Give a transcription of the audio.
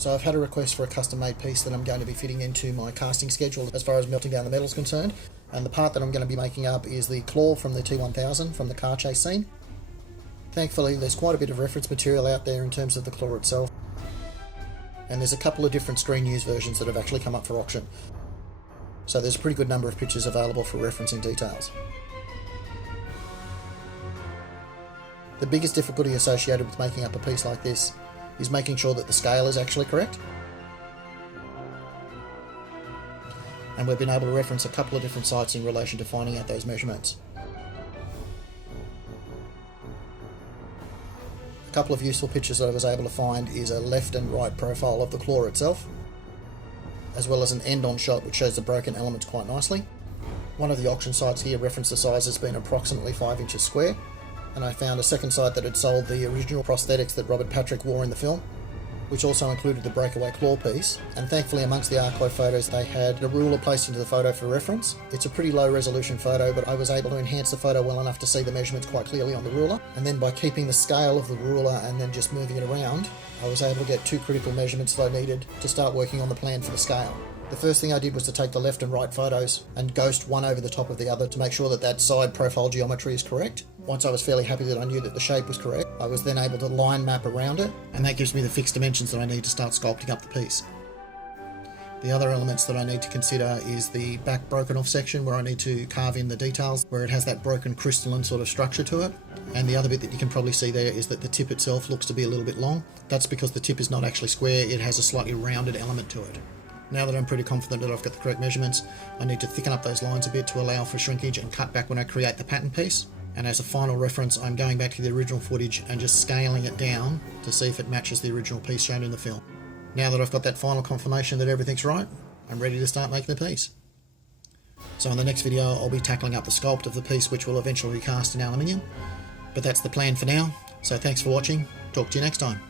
So I've had a request for a custom-made piece that I'm going to be fitting into my casting schedule as far as melting down the metal is concerned. And the part that I'm going to be making up is the claw from the T-1000 from the car chase scene. Thankfully, there's quite a bit of reference material out there in terms of the claw itself. And there's a couple of different screen use versions that have actually come up for auction. So there's a pretty good number of pictures available for referencing details. The biggest difficulty associated with making up a piece like this is making sure that the scale is actually correct. And we've been able to reference a couple of different sites in relation to finding out those measurements. A couple of useful pictures that I was able to find is a left and right profile of the claw itself, as well as an end-on shot which shows the broken elements quite nicely. One of the auction sites here referenced the size as being approximately 5 inches square, and I found a second site that had sold the original prosthetics that Robert Patrick wore in the film, which also included the breakaway claw piece, and thankfully amongst the archive photos they had a ruler placed into the photo for reference. It's a pretty low resolution photo, but I was able to enhance the photo well enough to see the measurements quite clearly on the ruler, and then by keeping the scale of the ruler and then just moving it around, I was able to get 2 critical measurements that I needed to start working on the plan for the scale. The first thing I did was to take the left and right photos and ghost one over the top of the other to make sure that that side profile geometry is correct. Once I was fairly happy that I knew that the shape was correct, I was then able to line map around it, and that gives me the fixed dimensions that I need to start sculpting up the piece. The other elements that I need to consider is the back broken off section where I need to carve in the details, where it has that broken crystalline sort of structure to it. And the other bit that you can probably see there is that the tip itself looks to be a little bit long. That's because the tip is not actually square, it has a slightly rounded element to it. Now that I'm pretty confident that I've got the correct measurements, I need to thicken up those lines a bit to allow for shrinkage and cut back when I create the pattern piece. And as a final reference, I'm going back to the original footage and just scaling it down to see if it matches the original piece shown in the film. Now that I've got that final confirmation that everything's right, I'm ready to start making the piece. So in the next video I'll be tackling up the sculpt of the piece, which will eventually be cast in aluminium. But that's the plan for now, so thanks for watching, talk to you next time.